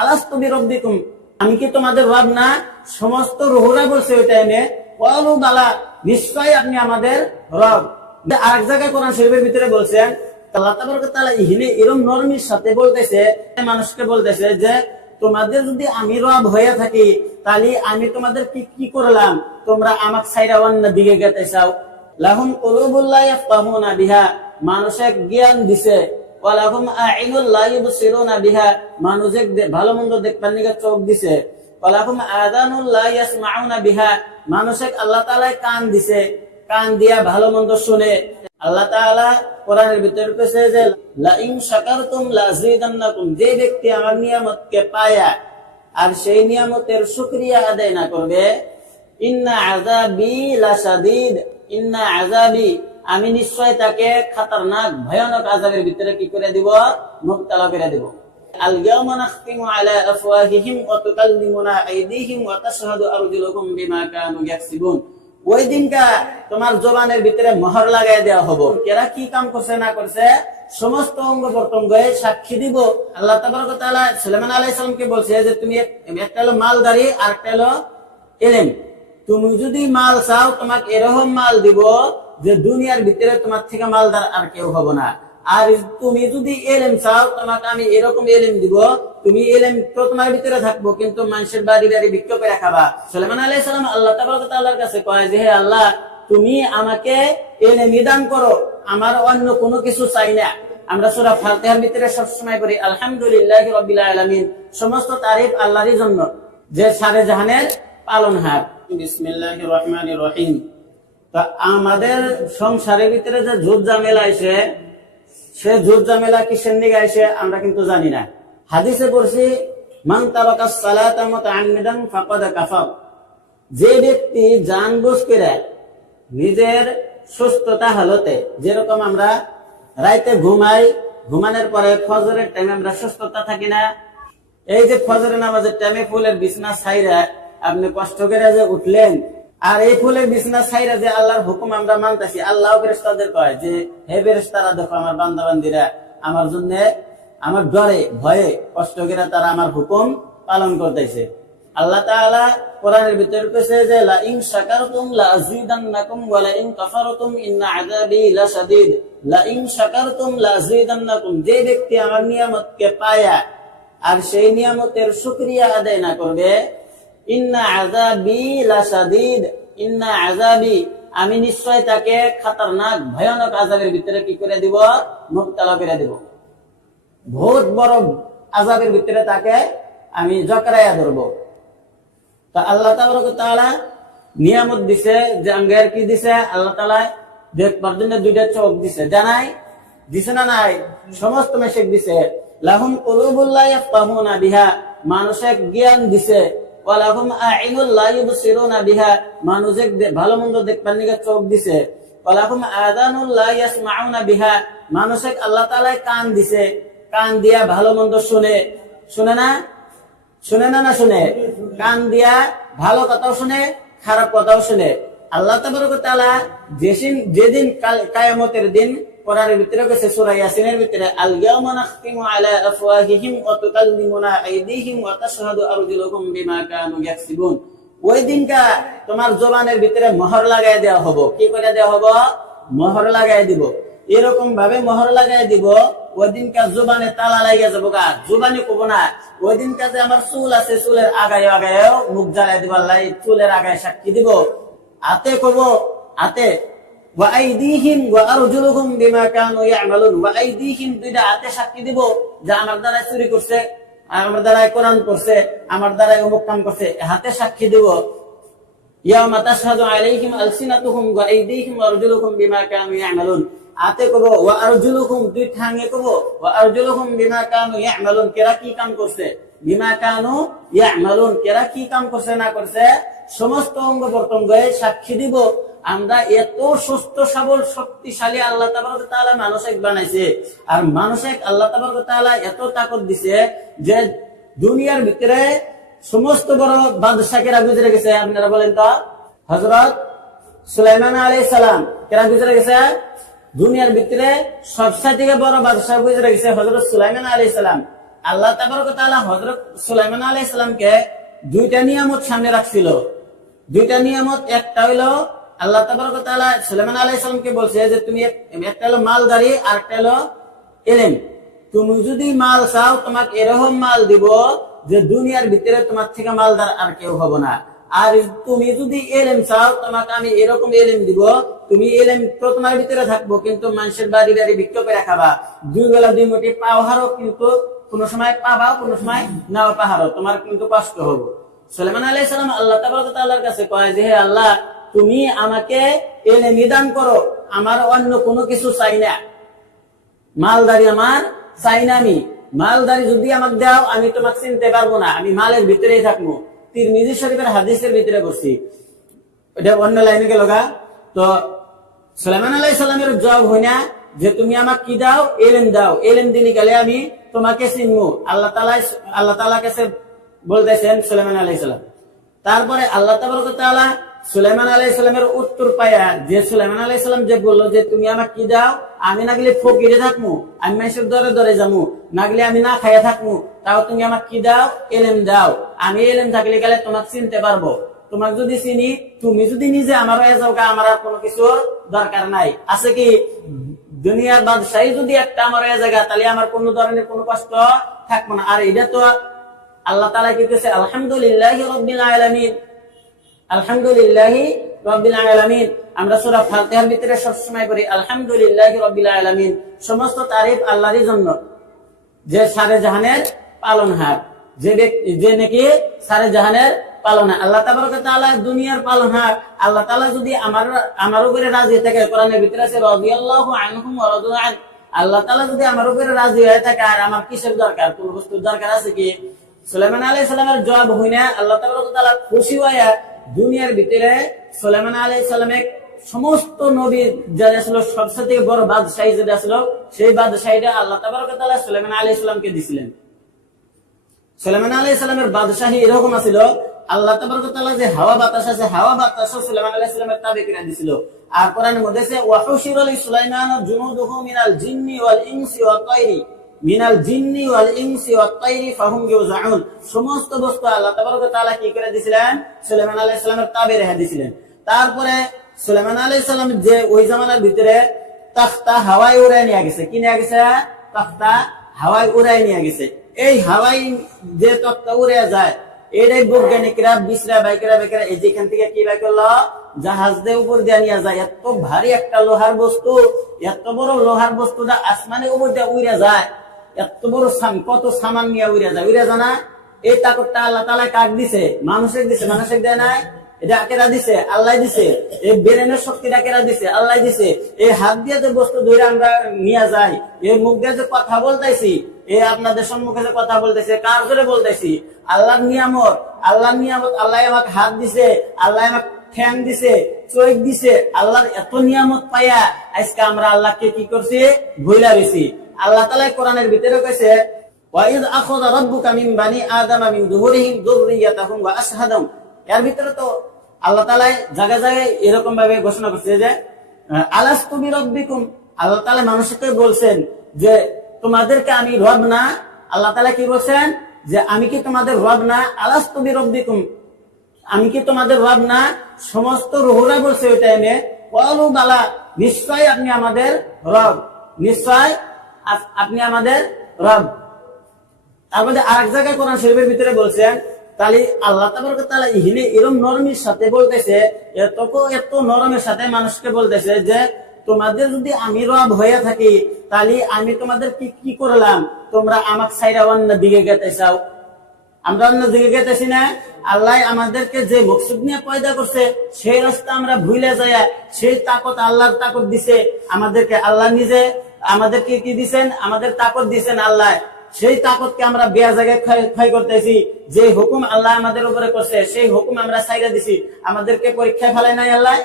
আলাস্তু বিরাব্বিকুম, আমি কি তোমাদের রব না? সমস্ত রুহুরা বলছে ওই টাইমে ক্বালু বালা, নিশ্চয়ই আপনি আমাদের রব। আরেক জায়গায় কোরআন শরীফের ভিতরে বলছেন আল্লাহ তাবারক ওয়া তাআলা ইহিনে এরকম নরমির সাথে বলতেছে, মানুষকে বলতেছে যে তোমাদের যদি আমি রব হয়ে থাকি তাহলে আমি তোমাদের কি করলাম, তোমরা আমাকে ছাইরা অন্য দিকে যেতে চাও। লাহুম কুলুবুল লা ইয়াফকাহুনা বিহা, মানুষে জ্ঞান দিছে, ওয়া লাহুম আ'ইনুল লা ইবসিরুনা বিহা, মানুষে ভালো মন্দ দেখবার নিকে চোখ দিছে, ওয়া লাহুম আযানুল লা ইয়াসমাউনা বিহা, মানুষে আল্লাহ তাআলা কান দিছে, কান দিয়া ভালো মন্দ শুনে। আল্লাহ তাআলা কোরআনের ভিতরে কইছে যে লা ইন শাকারতুম লাযিদান্নাকুম, যে ব্যক্তি আমার নিয়ামতকে পায়া আর সেই নিয়ামতের শুকরিয়া আদায় না করবে, ইন্না আযাবি লাশাদীদ, ইন্না আযাবি, আমি নিশ্চয় তাকে খতরনাক ভয়ানক আযাবের ভিতরে কি করে দিব, মুবতালা করে দিব। আল ইয়াওমা নাখতিমু আলা আফওয়াহিহিম ওয়া তুকাল্লিমুনা আইদিহিম ওয়া তাশহাদু আরজুলুহুম বিমা কানু ইয়াকসিবুন, ওই দিনকা তোমার জবানের ভিতরে মোহর লাগাই দেওয়া হবে, কেরা কি কাম করছে না করছে সমস্ত অঙ্গ প্রত্যঙ্গে সাক্ষী দিব। আল্লাহ তাবারক ওয়া তাআলা সুলাইমান আলাইহিস সালামকে বলছে যে তুমি একটা হলো মালদারি আর একটা হলো ইলম, তুমি যদি মাল চাও তোমাকে এরকম মাল দিব যে দুনিয়ার ভিতরে তোমার থেকে মালদার আর কেউ হবে না, আর তুমি যদি ইলম চাও তোমাকে আমি এরকম ইলম দিব, তুমি ইলম তো তোমার ভিতরে থাকবো কিন্তু মানুষের বাড়ি বাড়ি ভিক্ষা করে খাবা। সুলাইমান আলাইহিস সালাম আল্লাহ তাবারক ওয়া তাআলার কাছে কয় যে হে আল্লাহ, তুমি আমাকে ইলম দান করো, আমার অন্য কোনো কিছু চাই না। আমরা সূরা ফাতিহার ভিতরে সব সময় করি আলহামদুলিল্লাহি রাব্বিল আলামিন, সমস্ত তারিফ আল্লাহরই জন্য যে সারে জাহানের পালনহার। বিসমিল্লাহির রহমানির রহিম। তো আমাদের সংসারের ভিতরে যে যুদ্ধ ঝামেলা আইছে, সে যুদ্ধ ঝামেলা কিসের নিয়ে আইছে আমরা কিন্তু জানি না। হাদিসে পড়ছি মান তারাকাস সালাতা মুতাআম্মিদান ফাকাদ কাফার, যে ব্যক্তি জানবুঝ করে নিজের সুস্থতা হালতে, যেরকম আমরা রাইতে ঘুমাই, ঘুমানোর পরে ফজরের টাইমে আমরা সুস্থতা থাকি না, এই যে ফজরের নামাজের টাইমে ফুলের বিছনা ছাইরা আপনি কষ্ট করে যে উঠলেন, আর এই ফুলের বিছনা ছাইরা যে আল্লাহর হুকুম আমরা মানতেছি, আল্লাহ ফেরেশতাদের কয় যে হে ফেরেশতারা দেখো আমার বান্দা বান্দিরা আমার জন্য আমার ডরে ভয়ে কষ্ট করে তারা আমার হুকুম পালন করতেছে। আল্লাহ তাআলা কোরআনের ভিতরে কইছে যে লা ইন শাকারতুম লাযিদান্নাকুম ওয়া লা ইন কাফারতুম ইন্না আযাবি লাশাদীদ, লা ইন শাকারতুম লাযিদান্নাকুম, যে ব্যক্তি আমার নিয়ামতকে পায়া আর সেই নিয়ামতের শুকরিয়া আদায় না করবে, ইন্না আযাবি লাশাদীদ, ইন্না আযাবি, আমি নিশ্চয় তাকে খতরনাক ভয়ানক আযাবের ভিতরে কি করে দিব, মুবতালা করে দিব। বহুত বড় আযাবের ভিতরে তাকে আমি জকরায়া ধরব। তো আল্লাহ তাবারক ওয়া তাআলা নিয়ামত দিছে, যে আঙ্গের কি দিছে, আল্লাহ তাআলা দেখবার জন্য দুইটা চোখ দিছে, জানাই দিছে না নাই, সমস্ত মেশক দিছে। লাহুম কুলুবুল লা ইয়াফকাহুনা বিহা, মানুষে জ্ঞান দিছে, ওয়া লাহুম আ'ইনুল লা ইবসিরুনা বিহা, মানুষে ভালো মন্দ দেখবার নিকে চোখ দিছে, ওয়া লাহুম আযানুল লা ইয়াসমাউনা বিহা, মানুষে আল্লাহ তাআলা কান দিছে, কান দিয়া ভালো মন্দ শুনে, শুনে না, শুনে না, না শুনে, কান দিয়া ভালো কথাও শুনে খারাপ কথাও শুনে। আল্লাহ তাবারক ওয়া তাআলা যেদিন কিয়ামতের দিন কোরআনের ভিতরে কইছে সূরা ইয়াসিনের ভিতরে আল ইয়াওমা নাখতিমু আলা আফওয়াহিহিম ওয়া তুকাল্লিমুনা আইদিহিম ওয়া তাশহাদু আরজুলুহুম বিমা কানু ইয়াকসিবুন, ওই দিনকা তোমার জবানের ভিতরে মোহর লাগাই দেওয়া হবে। কি করে দেওয়া হবে? মোহর লাগাই দিব। এরকম ভাবে মোহর লাগাই দিব ওই দিনকা জবানে তালা লাগিয়ে যাবো, গা জবানি কব না। ওই দিনকা যে আমার চুল আছে, চুলের আগায় আগায়ও মুখ জ্বালাই দিব, আল্লাহ চুলের আগায় সাক্ষী দিব। হাতে কব, হাতে ওয়া আইদিহিম ওয়া আরজুলুহুম বিমা কানু ইয়ামালুন, ওয়া আইদিহিম, দুইটা হাতে সাক্ষী দিব যে আমার দ্বারা চুরি করছে, আমার দ্বারা কোরআন পড়ছে, আমার দ্বারা অমুক কাম করছে, হাতে সাক্ষী দিব। ইয়াউমা তাশহাদু আলাইহিম আলসিনাতুহুম ওয়া আইদিহিম ওয়া আরজুলুহুম বিমা কানু ইয়ামালুন, আতে কব ওয়া আরজুলুহুম, দুই ঠাঙে কব ওয়া আরজুলুহুম বিমা কানু ইয়ামালুন, কেরা কি কাম করছে, বিমা কানু ইয়ামালুন, কেরা কি কাম করছে না করছে সমস্ত অঙ্গ প্রত্যঙ্গে সাক্ষী দিব। আমরা এত সুস্থ সবল শক্তিশালী আল্লাহ তাবারক ওয়া তাআলা মানুষকে বানাইছে, আর মানুষকে আল্লাহ তাবারক ওয়া তাআলা এত তাকত দিছে যে দুনিয়ার ভিতরে সমস্ত বড় বাদশা কেরা গুজরে গেছে আপনারা বলেন তো? হযরত সুলাইমান আলাইহিস সালাম কেরা গুজরে গেছে? দুনিয়ার ভিতরে সবচেয়ে থেকে বড় বাদশা গুজরে গেছে হযরত সুলাইমান আলাইহিস সালাম। আল্লাহ তাবারক ওয়া তাআলা হযরত সুলাইমান আলাইহিস সালামকে দুইটা নিয়ামত সামনে রাখছিল। দুইটা নিয়ামত, একটা হলো আল্লাহ তাবারক ওয়া তাআলা সুলাইমান আলাইহিস সালামকে বলছে যে তুমি একটা হলো মালদারি আর একটা হলো ইলম। তুমি যদি মাল চাও তোমাকে এরকম মাল দিব যে দুনিয়ার ভিতরে তোমার থেকে মালদার আর কেউ হবে না। আর তুমি যদি এলেম চাও তোমাকে আমি এরকম এলেম দিব, তুমি এলেম তো তোমার ভিতরে থাকবো কিন্তু মানুষের বাড়ি বাড়ি বিক্রি করে খাবা, দুই বেলা দুই মুঠি পাওয়ারও কিন্তু কোনো সময় পাবা কোনো সময় নাও পাহাড়ো, তোমার কিন্তু কষ্ট হবে। সুলাইমান আলাইহিস সালাম আল্লাহ তাবারক ওয়া তাআলার কাছে কয় যে হে আল্লাহ, তুমি আমাকে এলেম দান করো, আমার অন্য কোনো কিছু চাই না, মালদারি আমার চাই না। আমি মালদারি যদি আমাকে দাও আমি তোমাকে চিনতে পারবো না, আমি মালের ভিতরেই থাকবো। তিরমিজি শরীফের হাদিসের ভিতরে বসছি, এটা অন্য লাইনে গেল গা। তো সুলাইমান আলাইহিস সালামের জবাব হয় না যে তুমি আমাকে কি দাও, এলেম দাও, এলেম দিলে গেলে আমি তোমাকে চিনবো। আল্লাহ তাআলা কাছে বলতেছেন সুলাইমান আলাইহিস সালাম। তারপরে আল্লাহ তাবারক ওয়া তাআলা সুলাইমান আলাইহিস সালামের উত্তর পায়া, যে সুলাইমান আলাইহিস সালাম যে বললো যে তুমি আমাকে কি দাও, আমি না গেলে ফকিরে থাকবো, আমি মানুষের দরে দরে যাবো, না গেলে আমি না খাইয়া থাকবো, তাও তুমি আমাকে কি দাও, এলেম দাও, আমি এলেম থাকলে গেলে তোমাকে চিনতে পারবো। তোমাকে যদি চিনি, তুমি যদি নিজে আমার হয়ে যাও, আমার আর কোনো কিছুর দরকার নাই। আছে কি দুনিয়ার বাদশাহী যদি একটা আমার হয়ে যায় তাহলে আমার কোনো ধরনের কোনো কষ্ট থাকবো না। আর এটা তো আল্লাহ তাআলা কি কইছে, আলহামদুলিল্লাহি রাব্বিল আলামিন, আলহামদুলিল্লাহি রাব্বিল আলামিন। আমরা সূরা ফাতিহার ভিতরে সব সময় পড়ি আলহামদুলিল্লাহি রাব্বিল আলামিন, সমস্ত তারিফ আল্লাহরই জন্য, যে সারে জাহানের পালনহার, যে নাকি সারে জাহানের পালনহার। আল্লাহ তাবারক ওয়া তাআলা দুনিয়ার পালনহার। আল্লাহ তাআলা যদি আমার উপরে রাজি থাকে, কোরআনের ভিতরে আছে রাদিয়াল্লাহু আনহুম ওয়া রাদু আন, আল্লাহ তাআলা যদি আমার উপরে রাজি হয়ে থাকে আর আমার কিসের দরকার, কোন বস্তুর দরকার আছে কি? সুলাইমান আলাইহিস সালামের জবাব হই না, আল্লাহ তাবারক ওয়া তাআলা খুশি হয়ে দুনিয়ার ভিতরে সুলাইমান আলাইহিস সালামের সমস্ত নবী যারা ছিল সবচেয়ে বড় বাদশাহী যেটা ছিল, সেই বাদশাহীটা আল্লাহ তাবারক ওয়া তাআলা সুলাইমান আলাইহিস সালামকে দিয়েছিলেন। সুলাইমান আলাইহিস সালামের বাদশাহী এরকম ছিল, আল্লাহ তাবারক ওয়া তাআলা যে হাওয়া বাতাস আছে, হাওয়া বাতাস সুলাইমান আলাইহিস সালামের তাবে করে দিয়েছিল। আর কোরআনের মধ্যে আছে ওয়া হুশিরা লিসুলাইমান জুনুদুহু মিনাল জিন্নি ওয়াল ইনসি ওয়াত তায়রি, মিনাল জিন্নি ওয়াল ইনসি ওয়াত তায়রি ফাহুম ইউজাউন। সমস্ত বস্তু আল্লাহ তাবারক ওয়া তাআলা কি করে দিয়েছিলেন, সুলাইমান আলাইহিস সালামের তাবে রেখে দিয়েছিলেন। তারপরে সুলাইমান আলাইহিস সালাম যে ওই জামানার ভিতরে তাখতা হাওয়ায় উড়ায় নিয়ে গেছে, কি নিয়ে গেছে, তাখতা হাওয়ায় উড়ায় নিয়ে গেছে। এই হাওয়াই যে তক্তা উড়ে যায়, এটাই বৈজ্ঞানিকরা বিছরা বাইকেরা বেকেরা এই যেখান থেকে কি বাই করলো, জাহাজ দিয়ে উপর দিয়ে নিয়ে যায়। এত ভারী একটা লোহার বস্তু, এত বড় লোহার বস্তুটা আসমানের উপর দিয়ে উড়ে যায়, এত বড় কত সামান নিয়ে উড়ে যায়, উড়ে যায় না? এই তাকতটা আল্লাহ তাআলা কাক দিছে, মানুষের দিছে, মানুষের দেয় নাই, এটা কেরা দিছে, আল্লাহ দিছে। এই ব্রেনের শক্তিটা কেরা দিছে, আল্লাহ দিছে। এই হাত দিয়ে যে বস্তু ধরে আমরা নিয়ে যাই, এই মুখ দিয়ে যে কথা বলতেছি, এই আপনাদের সম্মুখে যে কথা বলতেছে, কার জোরে বলতেছি, আল্লাহর নিয়ামত। আল্লাহর নিয়ামত, আল্লাহ আমাকে হাত দিছে, আল্লাহ আমাকে ঠ্যাং দিছে, চোখ দিছে। আল্লাহর এত নিয়ামত পাইয়া আজকে আমরা আল্লাহকে কি করছি, ভুইলা গেছি। আল্লাহ তাআলা কোরআনের ভিতরে কইছে ওয়াইদ আখাযা রাব্বুকা মিন বানি আদামা মিন যুহুরিহিম যুররিয়াতাহুম ওয়া আশহাদাহুম। এর ভিতরে তো আল্লাহ তাআলা জায়গায় জায়গায় এরকম ভাবে ঘোষণা করছে যে আলাস্তু বিরাব্বিকুম, আল্লাহ তাআলা মানুষকে বলছেন যে তোমাদেরকে আমি রব না। আল্লাহ তাআলা কি বলছেন যে আমি কি তোমাদের রব না, আলাস্তু বিরাব্বিকুম, আমি কি তোমাদের রব না? সমস্ত রূহরা বলছে ওই টাইমে ক্বালু বালা, নিশ্চয় আপনি আমাদের রব, নিশ্চয় আপনি আমাদের রব। তারপরে আরেক জায়গায় কোরআন শরীফের ভিতরে বলছেন, তাহলে আল্লাহ তাবারক ওয়া তাআলা ইহিনে এরকম নরমের সাথে বলতেছে, এত নরমের সাথে মানুষকে বলতেছে যে তোমাদের যদি আমি রব হয়ে থাকি তাহলে আমি তোমাদের কি করলাম, তোমরা আমাকে ছাইরা অন্য দিকে গেতে চাও। আমরা অন্য দিকে গেতেছি না। আল্লাহ আমাদেরকে যে মকসুদ নিয়ে পয়দা করছে সেই রাস্তা আমরা ভুলে যাই, সেই তাকত আল্লাহর তাকত দিছে আমাদেরকে। আল্লাহ নিজে আমাদেরকে কি দিছেন, আমাদের তাকত দিছেন আল্লাহ। সেই তাকতকে আমরা বেয়া জায়গায় ক্ষয় করতেছি। যে হুকুম আল্লাহ আমাদের উপরে করছে সেই হুকুম আমরা ছাইরা দিছি, আমাদেরকে পরীক্ষায় ফেলায় নাই আল্লাহ।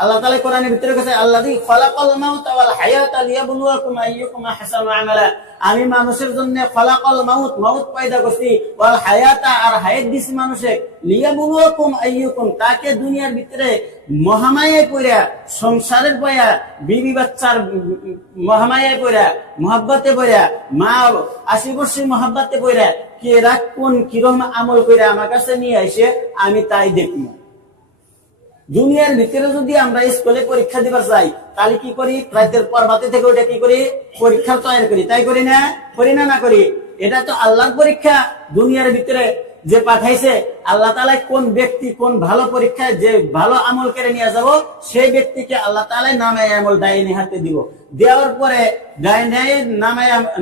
আল্লাহ তাআলা কোরআনের ভিতরে কাছে আল্লাযী খালাকাল মাউতা ওয়াল হায়াতা লিয়াবলুয়াকুম আইয়ুকুম আহসানু আমালা। আমি মানুষের জন্য খালাকাল মাউত, মাউত পয়দা করছি, ওয়াল হায়াতা, আর হায়াত দিছি মানুষে, লিয়াবলুয়াকুম আইয়ুকুম, তাকে দুনিয়ার ভিতরে মহামায়ায় পড়া, সংসারের পড়া, বিবি বাচ্চার মহামায়ায় পড়া, মহব্বতে পড়া, মা 80 বছর মহব্বতে পড়া কে রাখুন কিরকম আমল করে আমার কাছে নিয়ে আসে, আমি তাই দেখব। দুনিয়ার ভিতরে যদি আমরা স্কুলে পরীক্ষা দিবার চাই, তাহলে কি করি? রাতের পর বাতে থেকে ওটা কি করি? পরীক্ষা তৈরি করি, তাই করি না? করি না? না করি? এটা তো আল্লাহর পরীক্ষা। দুনিয়ার ভিতরে যে পাঠাইছে আল্লাহ তাআলা, কোন ব্যক্তি কোন ভালো পরীক্ষায় যে ভালো আমল করে নিয়ে যাব, সেই ব্যক্তিকে আল্লাহ তাআলা নামে আমল ডাইনে হাতে দিব। দেওয়ার পরে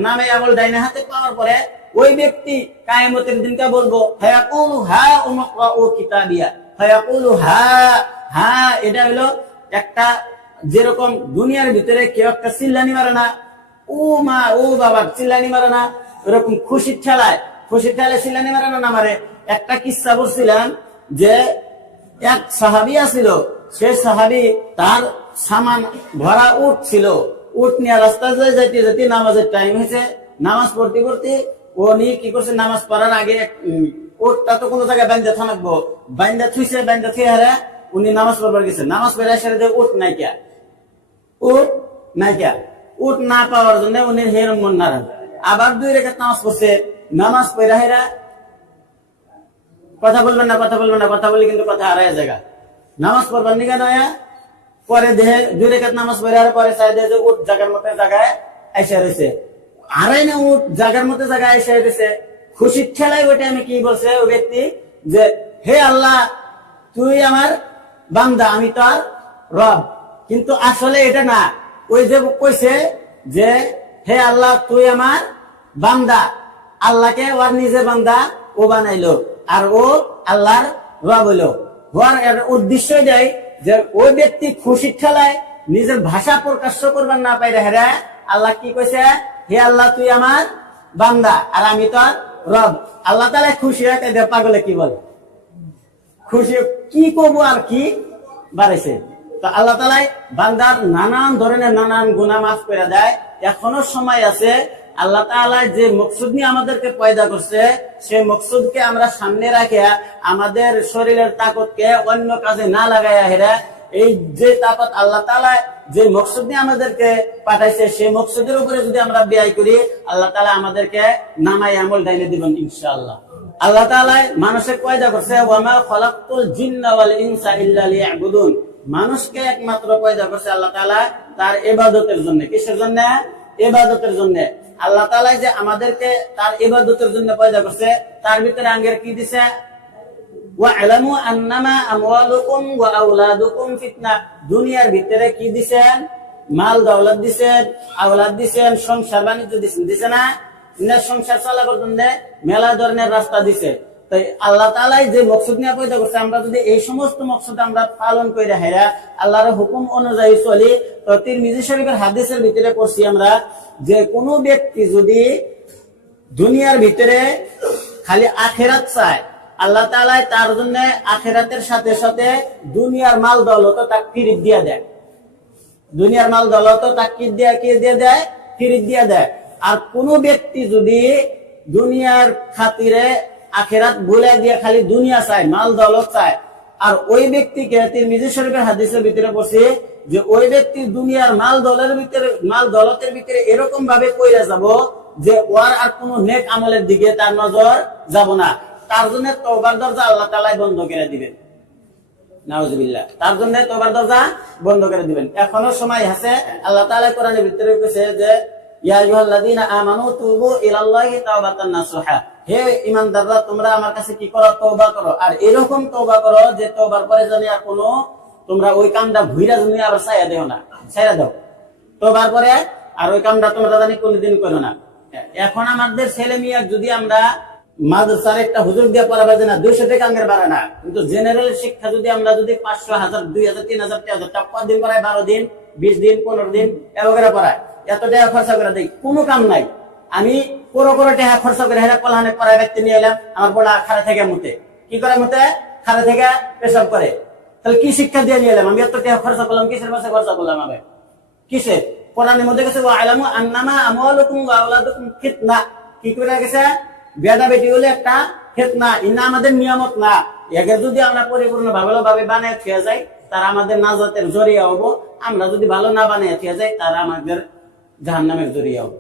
নামে আমল ডাইনে হাতে পাওয়ার পরে ওই ব্যক্তি কিয়ামতের দিনকে বলবো, ফায়াকুলু হা উমকরাউ কিতাবিয়া, ফায়াকুলু হা হা। এটা হলো একটা, যেরকম দুনিয়ার ভিতরে কেউ একটা চিল্লানি মারে না, ও মা ও বাবা চিল্লানি মারে না, এরকম খুশির ঠেলায় চিল্লানি মারে না, না মারে। একটা কিস্সা বলছিলাম যে এক সাহাবী আছিল, সে সাহাবী তার সামান ভরা উট ছিল, উট নিয়ে রাস্তায় যাইতে যাইতে নামাজের টাইম হয়েছে, নামাজ পড়তে পড়তে উনি কি করছে, নামাজ পড়ার আগে উটটা তো কোনো জায়গায় বান্ধা থাকবো, বান্ধা থুইছে, বান্ধা থুই হারে উনি নামাজ পড়বার গেছে। নামাজ পড়ে এসে উট নাইকা, উট না পাওয়ার জন্য উনি হেরম মন নারাজ, আবার 2 রাকাত নামাজ পড়ছে। নামাজ পড়া হেরা কথা বলবেন না, কথা বললে কিন্তু কথা হারায় জায়গা। নামাজ পড়বার নিগা নয়া পরে দেহে 2 রাকাত নামাজ পড়ার পরে চাই দেয় যে উট জায়গার মতো জায়গায় এসে রয়েছে, হারাই না উট জায়গার মতো জায়গায় এসে রয়েছে। খুশির ঠেলায় ওইটা আমি কি বলছে ওই ব্যক্তি যে, হে আল্লাহ তুই আমার বান্দা, আমি তোর রব। কিন্তু আসলে এটা না, ওই যে কইছে যে হে আল্লাহ তুই আমার বান্দা, আল্লাহকে ওর নিজের বান্দা ও বানাইলো, আর ও আল্লাহর রব হইলো। হওয়ার উদ্দেশ্য দেয় যে ওই ব্যক্তি খুশির ঠেলায় নিজের ভাষা প্রকাশ করবার না পাইরে হেরা আল্লাহ কি কইছে, হে আল্লাহ তুই আমার বান্দা আর আমি তোর রব। আল্লাহ তাআলা খুশি হয়ে পাগলে কি বলে, খুশি কি করবো আর কি বাড়াইছে। তো আল্লাহ তাআলা বান্দার নানান ধরনের নানান গুনাহ মাফ করে দেয়। এখনো সময় আছে। আল্লাহ তাআলা যে মকসুদ নিয়ে আমাদেরকে পয়দা করছে, সেই মকসুদকে আমরা সামনে রাখে আমাদের শরীরের তাকতকে অন্য কাজে না লাগাইয়া হেরা, এই যে তাকত আল্লাহ তাআলা যে মকসুদ নিয়ে আমাদেরকে পাঠাইছে, সেই মকসুদের উপরে যদি আমরা ব্যয় করি, আল্লাহ তাআলা আমাদেরকে নামাই আমল ডাইনে দিবেন ইনশাআল্লাহ। আল্লাহ তাআলা মানুষকে পয়দা করছে, ওয়ামা খালাকতুল জিন্না ওয়াল ইনসা ইল্লা লিয়াবুদুন। মানুষকে একমাত্র পয়দা করছে আল্লাহ তাআলা তার ইবাদতের জন্য। কিসের জন্য? ইবাদতের জন্য। আল্লাহ তাআলা যে আমাদেরকে তার ইবাদতের জন্য পয়দা করছে, তার ভিতরে আঙ্গের কি দিছে, ওয়া'লামু আন্নামা আমওয়ালুকুম ওয়া আওলাদুকুম ফিতনা। দুনিয়ার ভিতরে কি দিবেন? মাল দৌলত দিবেন, আওলাদ দিবেন, সংসার বাণিজ্য দিবেন, দিছে না? সংসার চালাবার জন্য মেলা ধরনের রাস্তা দিছে। তাই আল্লাহ তাআলা যে মকসুদ নিয়ে পয়দা করছে, আমরা যদি এই সমস্ত মকসুদ আমরা পালন করে হেরা আল্লাহর হুকুম অনুযায়ী চলি, তো তিরমিজি শরীফের হাদিসের ভিতরে পড়ছি আমরা যে কোনো ব্যক্তি যদি দুনিয়ার ভিতরে খালি আখিরাত চায়, আল্লাহ তাআলা তার জন্য আখিরাতের সাথে সাথে দুনিয়ার মাল দৌলত তাকে ফিরিয়ে দিয়ে দেয়। দুনিয়ার মাল দৌলত তাকে দিয়ে দেয়, ফিরিয়ে দিয়ে দেয়। আর কোন ব্যক্তি যদি দুনিয়ার খাতিরে আখিরাত ভুলে দিয়ে খালি দুনিয়া চায়, মাল দৌলত চায়, আর ওই ব্যক্তিকে তিরমিজি শরীফের হাদিসের ভিতরে পড়ছে যে ওই ব্যক্তি দুনিয়ার মাল দৌলতের ভিতরে এরকম ভাবে পইরা যাব যে ওর আর কোন নেক আমলের দিকে তার নজর যাব না। তার জন্য তওবার দরজা আল্লাহ তাআলা বন্ধ করে দিবেন। নাউজুবিল্লাহ। তার জন্য তওবার দরজা বন্ধ করে দিবেন। এখনো সময় আছে। আল্লাহ তাআলা কোরআনের ভিতরে বলেছে যে ইয়া আইয়ুহাল্লাযীনা আমানু তুবু ইলাল্লাহি তাওবাতান নাসুহা। হে ঈমানদাররা, তোমরা আমার কাছে কি করো? তওবা করো। আর এরকম তওবা করো যে তওবার পরে জানি আর কোনো তোমরা ওই কামটা ভুইরা জানি আবার ছায়া দেও না, ছায়া দাও। তওবার পরে আর ওই কামটা তোমরা জানি কোনদিন করো না। এখন আমাদের ছেলে মেয়ে যদি আমরা মাদ্রাসার একটা হুজুর দিয়ে পড়াবে না 200 টাকা আঙ্গের বাড়ে না, কিন্তু জেনারেল শিক্ষা যদি আমরা যদি 500, 1000, 2000, 3000 টাকা দিন পড়াই, 12 দিন, 20 দিন, 15 দিন এভাবে পড়ায়, এত টাকা খরচা করে দেয়, কোনো কাম নাই। আমি পুরো টাকা খরচা করে হেরা কলহানে পড়ায় ব্যক্তি নিয়ে এলাম, আমার পড়া খাড়া থেকে মুতে কি করে? মুতে খাড়া থেকে পেশাব করে। তাহলে কি শিক্ষা দিয়ে নিয়ে এলাম? আমি এত টাকা খরচা করলাম, কিসের পাশে খরচা করলাম? আমি কিসে? কোরআনের মধ্যে গেছে আলামু আন্নামা আমওয়ালুকুম ওয়া আওলাদুকুম ফিতনা। কি করে গেছে? বেদা বেটি হলে একটা ফিতনা, ইনা আমাদের নিয়ামত না। একে যদি আমরা পরিপূর্ণ ভালোভাবে বানিয়ে খেয়ে যাই, তারা আমাদের নাজাতের জরিয়া হবো। আমরা যদি ভালো না বানিয়ে খেয়ে যাই, তারা আমাদের জাহান্নামের জরিয়া হবো।